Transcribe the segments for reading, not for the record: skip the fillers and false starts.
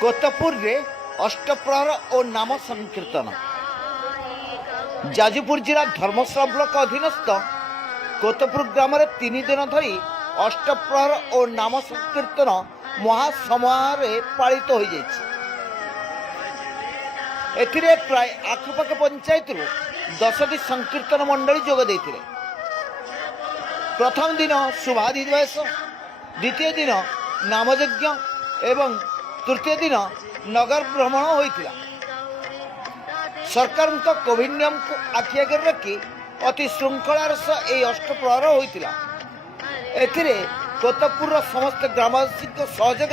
कोतपुर रे अष्टप्रहर और नाम संकीर्तन। जाजपुर जिला धर्मशाला ब्लॉक अधीनस्थ कोतपुर ग्राम में 3 दिन धरी अष्टप्रहर और नाम संकीर्तन महासमारोह पालित हो जाइए। एथिरे प्राय आखपाख पंचायत 10टी संकीर्तन मंडली जोग देथिले। प्रथम दिन शुभाधिवेश, द्वितीय दिन नामयज्ञ एवं तृतीय दिन नगर भ्रमण होइतिला। सरकार कोविड नियम को आखि आगे रखी अति श्रृंखलार सह यह अष्टप्रहर होइतिला। एथिरे कोतपुर समस्त ग्रामवासी सहयोग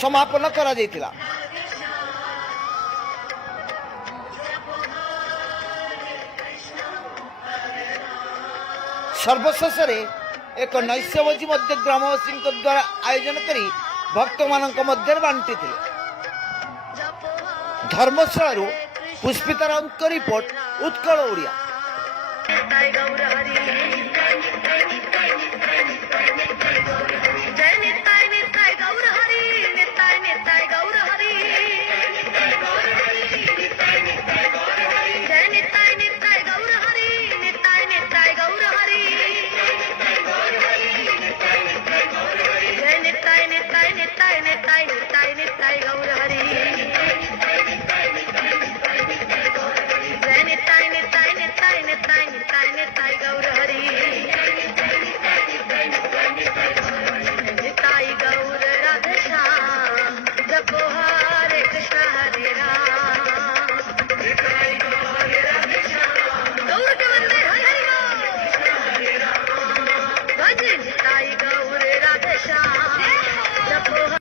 समापन करा जायतिला। सर्वशेष एक नैश्यभोजी ग्रामवासी द्वारा आयोजन करी भक्त मानक मध्य बांटी थे। धर्मशाला पुष्पिता राउत रिपोर्ट उत्कल ओडिया।